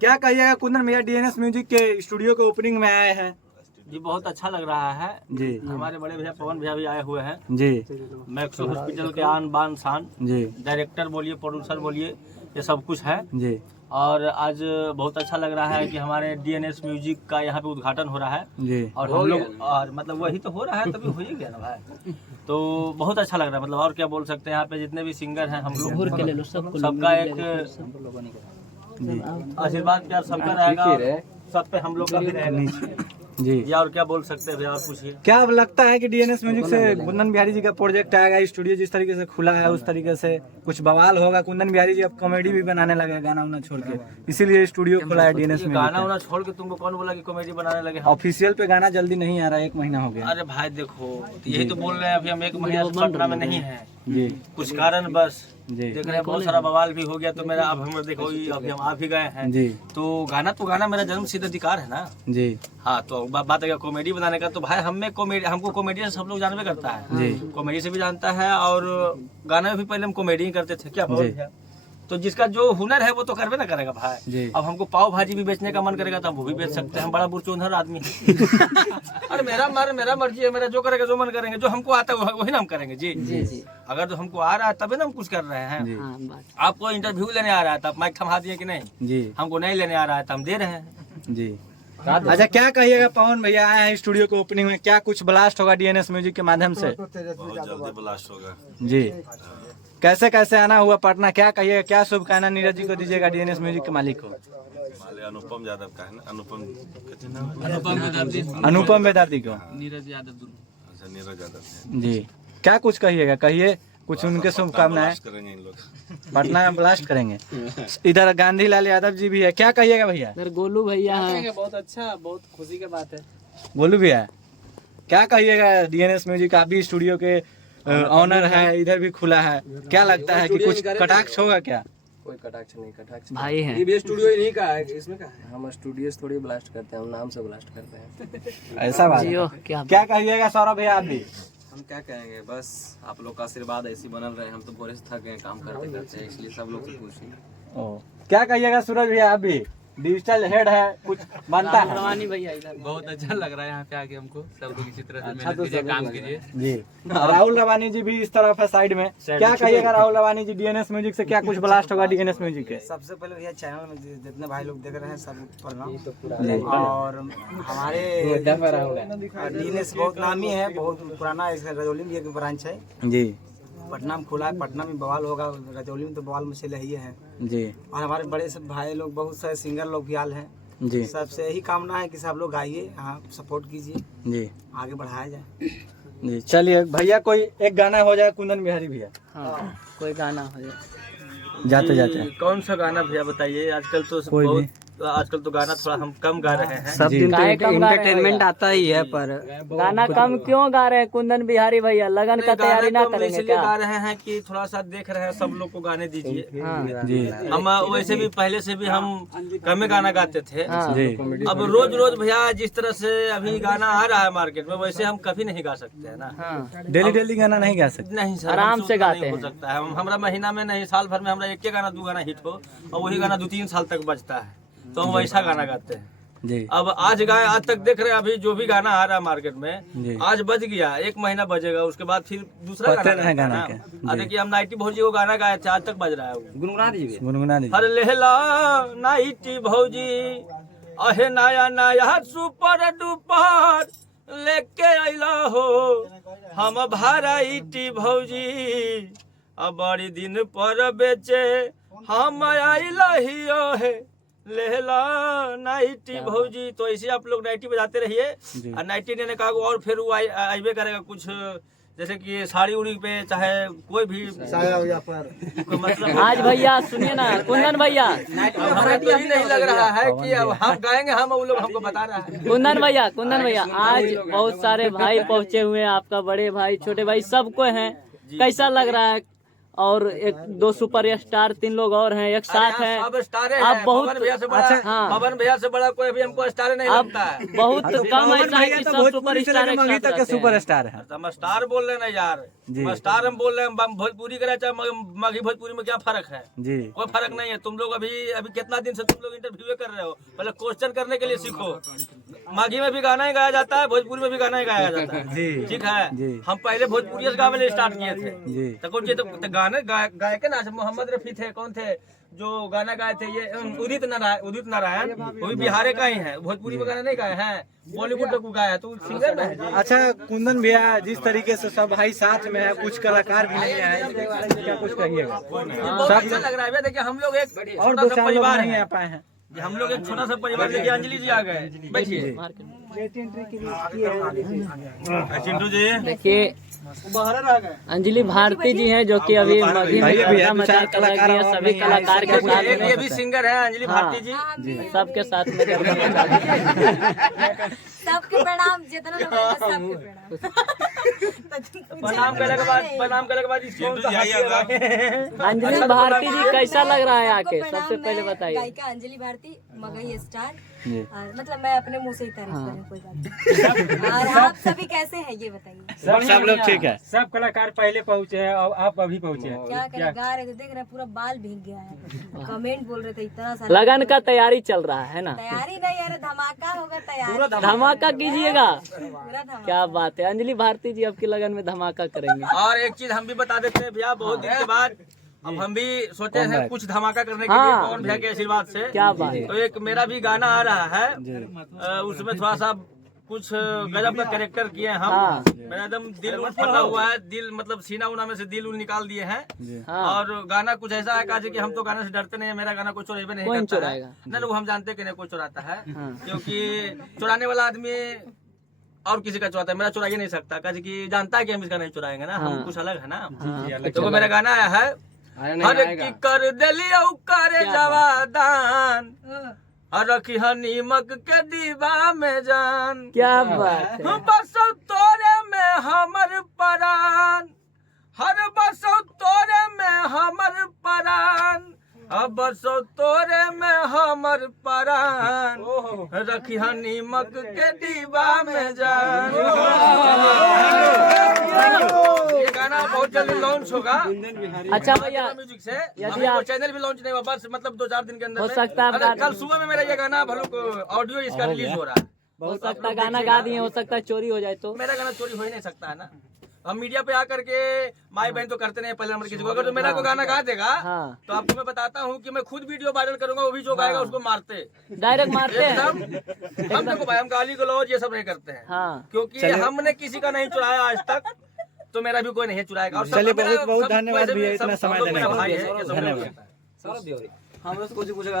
क्या कहिएगा कुंदन भैया, डीएनएस म्यूजिक के स्टूडियो के ओपनिंग में आए हैं जी, बहुत अच्छा लग रहा है जी। हमारे बड़े भैया पवन भैया भी आए हुए हैं जी मैक्सो हॉस्पिटल के आन बान शान, जी डायरेक्टर बोलिए, प्रोड्यूसर बोलिए, ये सब कुछ है। जी और आज बहुत अच्छा लग रहा है कि हमारे डीएनएस म्यूजिक का यहाँ पे उद्घाटन हो रहा है जी। और हम लोग, और मतलब वही तो हो रहा है, तभी हो ही गया ना भाई। तो बहुत अच्छा लग रहा है, मतलब और क्या बोल सकते हैं। यहाँ पे जितने भी सिंगर हैं हम लोग सबका एक जी आशीर्वाद प्यार सबका रहेगा, सब पे हम लोग का भी रहेगा जी। या और क्या बोल सकते हैं भैया, और पूछिए। क्या अब लगता है कि डीएनएस म्यूजिक से कुंदन बिहारी जी का प्रोजेक्ट आएगा, स्टूडियो जिस तरीके से खुला है उस तरीके से कुछ बवाल होगा? कुंदन बिहारी जी अब कॉमेडी भी बनाने लगे, गाना उना छोड़ के, इसीलिए स्टूडियो खुला है डीएनएस म्यूजिक। गाना वाना छोड़ के तुमको कौन बोला कि कॉमेडी बनाने लगे? ऑफिशियल पे गाना जल्दी नहीं आ रहा है, 1 महीना हो गया। अरे भाई देखो, यही तो बोल रहे हैं, अभी हम 1 महीना से पटना में नहीं है जी कुछ कारण बस जी देख रहे हैं, बहुत सारा बवाल भी हो गया। तो मेरा अब हम देखो अभी हम आ भी गए हैं जी तो गाना मेरा जन्म सिद्ध अधिकार है ना। जी हाँ, तो बात है कॉमेडी बनाने का, तो भाई हमें कॉमेडी, हमको कॉमेडी से सब लोग जानवे करता है जी। कॉमेडी से भी जानता है, और गाना में भी पहले हम कॉमेडी ही करते थे, क्या बोल है। तो जिसका जो हुनर है वो तो करवे ना करेगा भाई। जी। अब हमको पाव भाजी भी बेचने का मन करेगा तो हम वो भी बेच सकते हैं, हम बड़ा बुरचोनहर आदमी है। अरे मेरा मर्जी है, मेरा जो करेगा जो मन करेंगे, जो हमको आता है वही ना हम करेंगे जी। जी। अगर तो हमको आ रहा है तभी ना हम कुछ कर रहे हैं। जी आपको इंटरव्यू लेने आ रहा है तो आप माइक थमा दिए कि नहीं? जी हमको नहीं लेने आ रहा है तो हम दे रहे हैं जी। अच्छा, क्या कहिएगा, पवन भैया आए हैं स्टूडियो के ओपनिंग में, क्या कुछ ब्लास्ट होगा डीएनएस म्यूजिक के माध्यम से? बहुत जल्दी ब्लास्ट होगा जी। कैसे कैसे आना हुआ पटना, क्या कहिएगा, क्या शुभकामना नीरज जी को दीजिएगा, डीएनएस म्यूजिक के मालिक को? माले अनुपम यादव का है ना, अनुपम बेदर्दी को। नीरज यादव। अच्छा, नीरज यादव जी, क्या कुछ कहिएगा, कहिए कुछ उनके शुभकामनाएं। ब्लास्ट करेंगे इन लोग। पटना में ब्लास्ट करेंगे। इधर गांधी लाल यादव जी भी है, क्या कहिएगा भैया? सर गोलू भैया हैं। बहुत अच्छा, बहुत खुशी की बात है। बोलू भैया, क्या कहिएगा, डीएनएस म्यूजिक आप भी स्टूडियो के ऑनर है, इधर भी खुला है, क्या लगता है कि कुछ कटाक्ष होगा क्या? कोई कटाक्ष नहीं, कटाक्ष भाई हैं। ये भी स्टूडियो नहीं का है, इसमें का है। हम स्टूडियो से थोड़ी ब्लास्ट करते हैं, हम नाम से ब्लास्ट करते हैं। ऐसा बात जियो है। क्या कहिएगा सौरभ भैया आप भी? हम क्या कहेंगे, बस आप लोग का आशीर्वाद ऐसी बनल रहे। हम तो भोरे से थक गए काम करते करते, इसलिए सब लोग से पूछिए। ओ, क्या कहिएगा सूरज भैया आप भी? डिजिटल हेड है, कुछ बनता है? रवानी भैया इधर। बहुत अच्छा लग रहा है यहाँ पे आके हमको। सब लोग इसी तरह से मेहनत कीजिए, काम कीजिए। जी। राहुल रवानी जी भी इस तरफ है साइड में, क्या कहिएगा राहुल रवानी जी, डीएनएस म्यूजिक से क्या कुछ ब्लास्ट होगा डीएनएस म्यूजिक के? सबसे पहले भैया चैनल में जितने भाई लोग देख रहे हैं सब प्रणाम। और हमारे डीएनएस बहुत नामी है, बहुत पुराना, रजौली में एक ब्रांच है जी पटना में खुला है। पटना में बवाल होगा, रजौली में तो बवाल मचले ही है। जी और हमारे बड़े सब भाई लोग, बहुत सारे सिंगर लोग भी आल हैं। जी सबसे यही कामना है कि सब लोग आइए, हाँ सपोर्ट कीजिए, जी आगे बढ़ाया जाए। जी। चलिए भैया, कोई एक गाना हो जाए कुंदन बिहारी भैया, हाँ, कोई गाना हो जाए जाते जाते। कौन सा गाना भैया बताइए? आजकल तो कोई भी। आजकल तो गाना थोड़ा हम कम गा रहे हैं। सब दिन तो एंटरटेनमेंट आता ही है, पर गाना कम क्यों गा रहे हैं कुंदन बिहारी भैया? लगन का तैयारी ना गाना तो हम करेंगे इसलिए क्या? गा रहे हैं कि थोड़ा सा देख रहे हैं, सब लोग को गाने दीजिए। हाँ जी हम वैसे भी पहले से भी हम कम गाना गाते थे। हाँ। जी अब रोज रोज भैया जिस तरह से अभी गाना आ रहा है मार्केट में, वैसे हम कभी नहीं गा सकते है ना। हाँ। डेली डेली गाना नहीं गा सकते। नहीं सर, आराम हमसे से उतना गाते नहीं हो हैं। सकता है। हमरा महीना में नहीं, साल भर में हमरा एक गाना 2 गाना हिट हो, और वही गाना 2-3 साल तक बजता है, तो हम वैसा गाना गाते हैं। जी अब आज गाए, आज तक देख रहे हैं, अभी जो भी गाना आ रहा है मार्केट जी। में, आज बज गया, 1 महीना बजेगा, उसके बाद फिर दूसरा पते गाना रहे गाना गाना है के। ना। जी। देखिए हम नाइटी भौजी को गाना गाए थे, आज तक बज रहा है वो। गुनगुना दीजिए। गुनगुना दीजिए। हर लेहला नाइटी भौजी, अहे नया नया सुपर डुपर लेके अइला हो, हम भराइटी भौजी, अब बड़ी दिन पर बेचे हम आइला हियो है, लेहला नाइटी भौजी। तो ऐसे आप लोग नाइटी बजाते रहिए, जी। और नाइटी ने कहा और फिर वो आइबे करेगा कुछ, जैसे कि साड़ी उड़ी पे, चाहे कोई भी मतलब। आज भैया सुनिए ना कुंदन भैया, हमें तो ही नहीं लग रहा है कि अब हम गाएंगे, हम वो लोग हमको बता रहा है। कुंदन भैया आज बहुत सारे भाई पहुँचे हुए हैं, आपका बड़े भाई छोटे भाई सबको हैं, कैसा लग रहा है? और एक दो सुपरस्टार 3 लोग और हैं एक साथ हैं। सब स्टार आप हैं। बहुत पवन भैया से बड़ा हाँ। पवन भैया से बड़ा कोई भी हमको स्टार नहीं आप लगता है। बहुत तो कम पवन ऐसा है भैया कि तो सब भोजपुरी से सुपरस्टार लेकर एक मंगी साथ तक के रहते हैं। सुपरस्टार है। हम स्टार बोल रहे हैं ना यार, जी। हम स्टार हम बोल रहे हैं, हम भोजपुरी करे चाहे मगही भोजपुरी में क्या फर्क है? जी कोई फर्क नहीं है। तुम लोग अभी कितना दिन से तुम लोग इंटरव्यू कर रहे हो, पहले क्वेश्चन करने के लिए सीखो। माघी में भी गाना ही गाया जाता है, भोजपुरी में भी गाना ही गाया जाता है। जी ठीक है, जी। हम पहले भोजपुरी से गावे स्टार्ट किए थे। जी तो कौन तो गाने गायक ना मोहम्मद रफी थे, कौन थे जो गाना गाए थे, ये उदित नारायण, वो भी बिहार का ही है। भोजपुरी में गाना नहीं गाए हैं, बॉलीवुड तक गाया है, तो सिंगर ना है जी। अच्छा कुंदन भैया जिस तरीके से सब भाई साथ में है, कुछ कलाकार भी नहीं है, इसके बारे में क्या कुछ कहिएगा? बहुत अच्छा लग रहा है। देखिए हम लोग एक और छोटा दो सा चार लोग परिवार नहीं है, आ पाए हैं। हम लोग एक छोटा सा परिवार। देखिए अंजलि जी आ गए, बैठिए। चिंटू जी देखिए अंजलि भारती जी हैं जो कि अभी मगही में गर्दा मचा कर रख दी है। सभी कलाकार के साथ ये भी सिंगर है अंजलि भारती जी। में सबके साथ में गर्दा मचा दी है। सबके प्रणाम, जितना लोग हैं, सबके प्रणाम करने के बाद चिंटू जी आइए अगर अंजलि भारती जी कैसा लग रहा है आके? प्रणाम। सबसे पहले मैं बताइए। गायिका अंजलि भारती, मगही स्टार। जी। और मतलब मैं अपने मुंह से ही तारीफ करूं, कोई बात नहीं। और आप सभी कैसे हैं ये बताइए? सब लोग ठीक है। सब कलाकार पहले पहुँचे हैं और आप अभी पहुँचे हैं। क्या करें, गा रहे थे, देख रहे हैं, पूरा बाल भीग गया है। कमेंट बोल रहे थे इतना सारा। लगन का तैयारी चल रहा है ना? तैयारी नहीं, अरे धमाका होगा तैयारी। धमाका कीजिएगा। पूरा धमाका। क्या बात है, अंजलि भारती जी आपकी लगन में धमाका करेंगे। और एक चीज हम भी बता देते हैं भैया, बहुत दिन के बाद अब हम भी सोचे हैं कुछ धमाका करने के लिए हाँ। पवन भैया के आशीर्वाद से। क्या बात है। तो एक मेरा भी गाना आ रहा है, उसमें थोड़ा सा कुछ गजब का कैरेक्टर किए हैं हम। हाँ। मेरा एकदम दिल उल फटा हुआ है, दिल मतलब सीना उना में से दिल उल निकाल दिए हैं। हाँ। और गाना कुछ ऐसा है काजी कि हम तो गाने से डरते नहीं है। मेरा गाना कोई चोरेबे नहीं कौन करता है। चुराएगा? नहीं लोग हम जानते कि नहीं कोई चुराता है, हाँ। क्योंकि चुराने वाला आदमी और किसी का चुराता है, मेरा चुरा ही नहीं सकता, काजी कि जानता है कि हम इसका नहीं चुराएंगे ना। हम हाँ। कुछ अलग है ना। हाँ, तो मेरा गाना आया है, हर की कर दिलिया करे जवादान, और रखी है नीमक के डिब्बा में जान। क्या बात है। बस तोरे में हमर परान, हर बस तोरे में हमर परान, अब बस तोरे में हमर परान, रखी है नीमक के डिब्बा में जान। ये गाना बहुत जल्दी लॉन्च होगा। अच्छा भैया, म्यूजिक से यदि अभी आप- कोई चैनल भी लॉन्च नहीं हुआ, बस मतलब 2-4 दिन के अंदर हो में। सकता है अरे, आप- कल सुबह में मेरा ये गाना ऑडियो इसका रिलीज हो रहा है। हो सकता है गाना गा दिए, हो सकता है चोरी हो जाए तो। मेरा गाना चोरी हो ही नहीं सकता है ना। हम मीडिया पे आकर के माई बहन तो करते नहीं पहले नंबर किसी को। अगर तो मेरा को गाना गा देगा हाँ। तो आपको मैं बताता हूँ कि मैं खुद वीडियो वायरल करूंगा, वो भी जो गाएगा उसको मारते डायरेक्ट मारते हैं। एकदम। हम देखो भाई, हम गाली गलौज ये सब नहीं करते हैं, हाँ। क्योंकि हमने किसी का नहीं चुराया आज तक, तो मेरा भी कोई नहीं चुराएगा। और सब- चलिए, मेरा बहुत बहुत सब- धन्यवाद वैसे भी भैया सब- इतना सब समय लोग देने मेरा के भाई लिए। है, ये सब धन्यवाद। लोग। हम लोग से कुछ पूछेगा।